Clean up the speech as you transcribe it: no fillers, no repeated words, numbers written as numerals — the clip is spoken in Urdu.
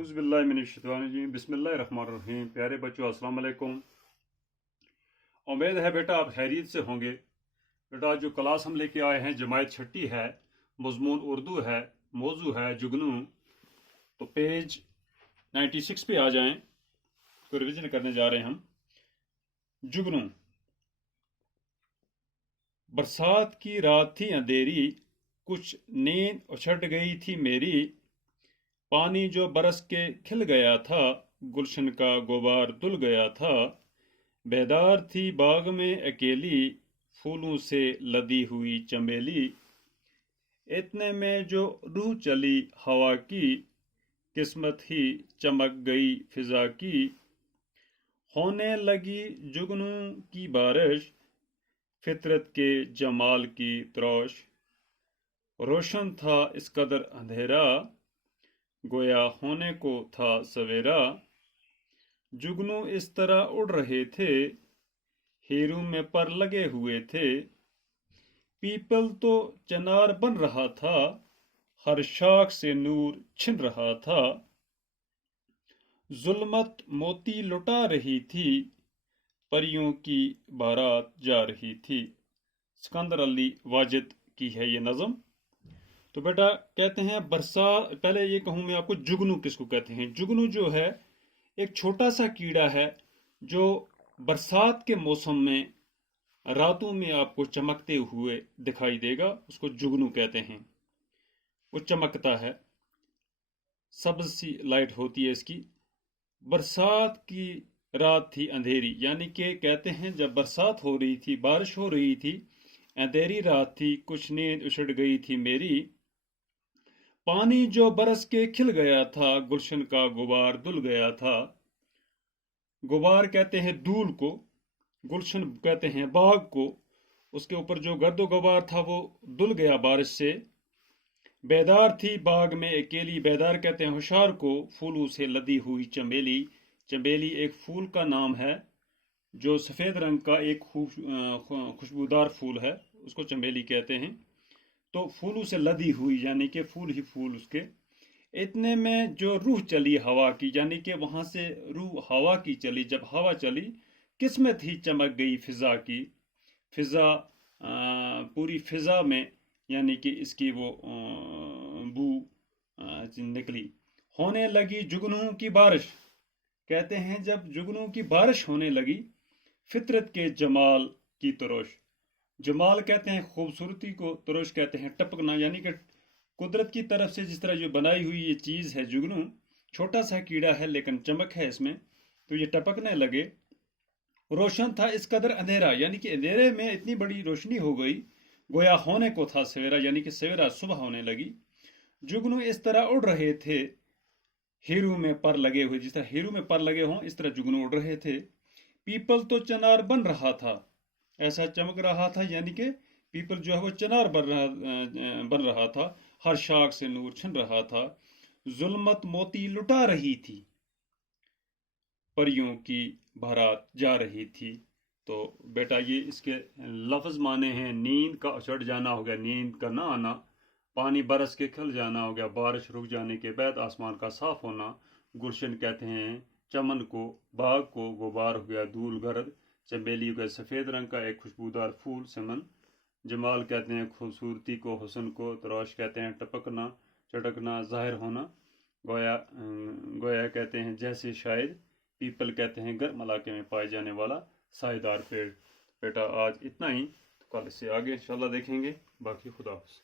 اعوذ باللہ من الشیطان الرجیم بسم اللہ الرحمن الرحیم۔ پیارے بچوں السلام علیکم۔ امید ہے بیٹا آپ خیریت سے ہوں گے۔ بیٹا جو کلاس ہم لے کے آئے ہیں جماعت چھٹی ہے، مضمون اردو ہے، موضوع ہے جگنو۔ تو پیج 96 پہ آ جائیں، کو ریویژن کرنے جا رہے ہیں ہم۔ جگنو۔ برسات کی رات تھی اندھیری، کچھ نیند اچھٹ گئی تھی میری، پانی جو برس کے کھل گیا تھا، گلشن کا غبار دھل گیا تھا، بیدار تھی باغ میں اکیلی، پھولوں سے لدی ہوئی چمیلی، اتنے میں جو روح چلی ہوا کی، قسمت ہی چمک گئی فضا کی، ہونے لگی جگنو کی بارش، فطرت کے جمال کی تروش، روشن تھا اس قدر اندھیرا، گویا ہونے کو تھا سویرا، جگنو اس طرح اڑ رہے تھے، ہیروں میں پر لگے ہوئے تھے، پیپل تو چنار بن رہا تھا، ہر شاخ سے نور چھن رہا تھا، ظلمت موتی لٹا رہی تھی، پریوں کی بارات جا رہی تھی۔ سکندر علی واجد کی ہے یہ نظم۔ تو بیٹا کہتے ہیں برسات، پہلے یہ کہوں میں آپ کو جگنو کس کو کہتے ہیں۔ جگنو جو ہے ایک چھوٹا سا کیڑا ہے جو برسات کے موسم میں راتوں میں آپ کو چمکتے ہوئے دکھائی دے گا، اس کو جگنو کہتے ہیں۔ وہ چمکتا ہے، سبز سی لائٹ ہوتی ہے اس کی۔ برسات کی رات تھی اندھیری، یعنی کہ کہتے ہیں جب برسات ہو رہی تھی، بارش ہو رہی تھی، اندھیری رات تھی، کچھ نیند اچھٹ گئی تھی میری، پانی جو برس کے کھل گیا تھا، گلشن کا غبار دھل گیا تھا۔ غبار کہتے ہیں دھول کو، گلشن کہتے ہیں باغ کو، اس کے اوپر جو گرد و غبار تھا وہ دھل گیا بارش سے۔ بیدار تھی باغ میں اکیلی، بیدار کہتے ہیں ہوشیار کو، پھولوں سے لدی ہوئی چمیلی۔ چمیلی ایک پھول کا نام ہے جو سفید رنگ کا ایک خوشبودار پھول ہے، اس کو چمیلی کہتے ہیں۔ تو پھولوں سے لدی ہوئی یعنی کہ پھول ہی پھول اس کے۔ اتنے میں جو روح چلی ہوا کی، یعنی کہ وہاں سے روح ہوا کی چلی، جب ہوا چلی، قسمت ہی چمک گئی فضا کی۔ فضا پوری فضا میں یعنی کہ اس کی وہ بو نکلی۔ ہونے لگی جگنو کی بارش، کہتے ہیں جب جگنو کی بارش ہونے لگی، فطرت کے جمال کی تروش۔ جمال کہتے ہیں خوبصورتی کو، تروش کہتے ہیں ٹپکنا، یعنی کہ قدرت کی طرف سے جس طرح جو بنائی ہوئی یہ چیز ہے جگنو، چھوٹا سا کیڑا ہے لیکن چمک ہے اس میں، تو یہ ٹپکنے لگے۔ روشن تھا اس قدر اندھیرا، یعنی کہ اندھیرے میں اتنی بڑی روشنی ہو گئی، گویا ہونے کو تھا سویرا، یعنی کہ سویرا صبح ہونے لگی۔ جگنو اس طرح اڑ رہے تھے، ہیروں میں پر لگے ہوئے، جس طرح ہیروں میں پر لگے ہوں اس طرح جگنو اڑ رہے تھے۔ پیپل تو چنار بن رہا تھا، ایسا چمک رہا تھا، یعنی کہ پیپل جو ہے وہ چنار بن رہا تھا، ہر شاخ سے نور چھن رہا تھا، ظلمت موتی لٹا رہی تھی، پریوں کی بارات جا رہی تھی۔ تو بیٹا یہ اس کے لفظ معنی ہیں، نیند کا اچڑ جانا ہو گیا، نیند کا نہ آنا، پانی برس کے کھل جانا ہو گیا، بارش رک جانے کے بعد آسمان کا صاف ہونا، گلشن کہتے ہیں چمن کو، باغ کو، غبار ہو گیا دھول گرد، چمیلی ہو گیا سفید رنگ کا ایک خوشبودار پھول سمن، جمال کہتے ہیں خوبصورتی کو، حسن کو، تراش کہتے ہیں ٹپکنا، چٹکنا، ظاہر ہونا، گویا کہتے ہیں جیسے شاید، پیپل کہتے ہیں گرم علاقے میں پائے جانے والا سائے دار پیڑ۔ بیٹا آج اتنا ہی، کل اس سے آگے انشاءاللہ دیکھیں گے، باقی خدا حافظ۔